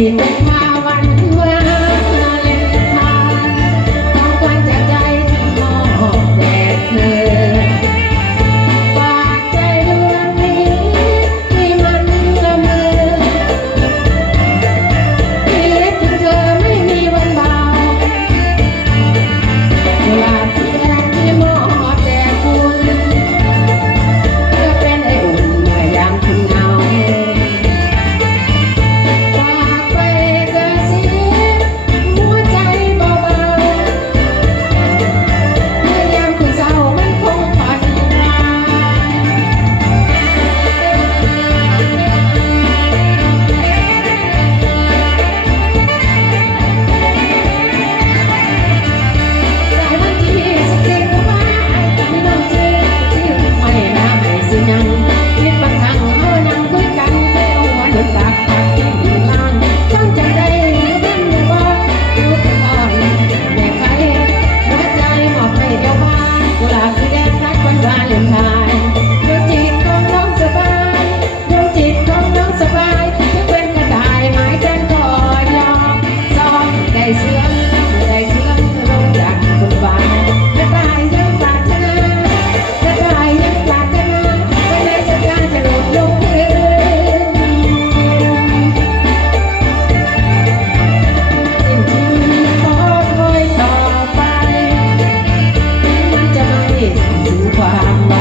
you. Bye.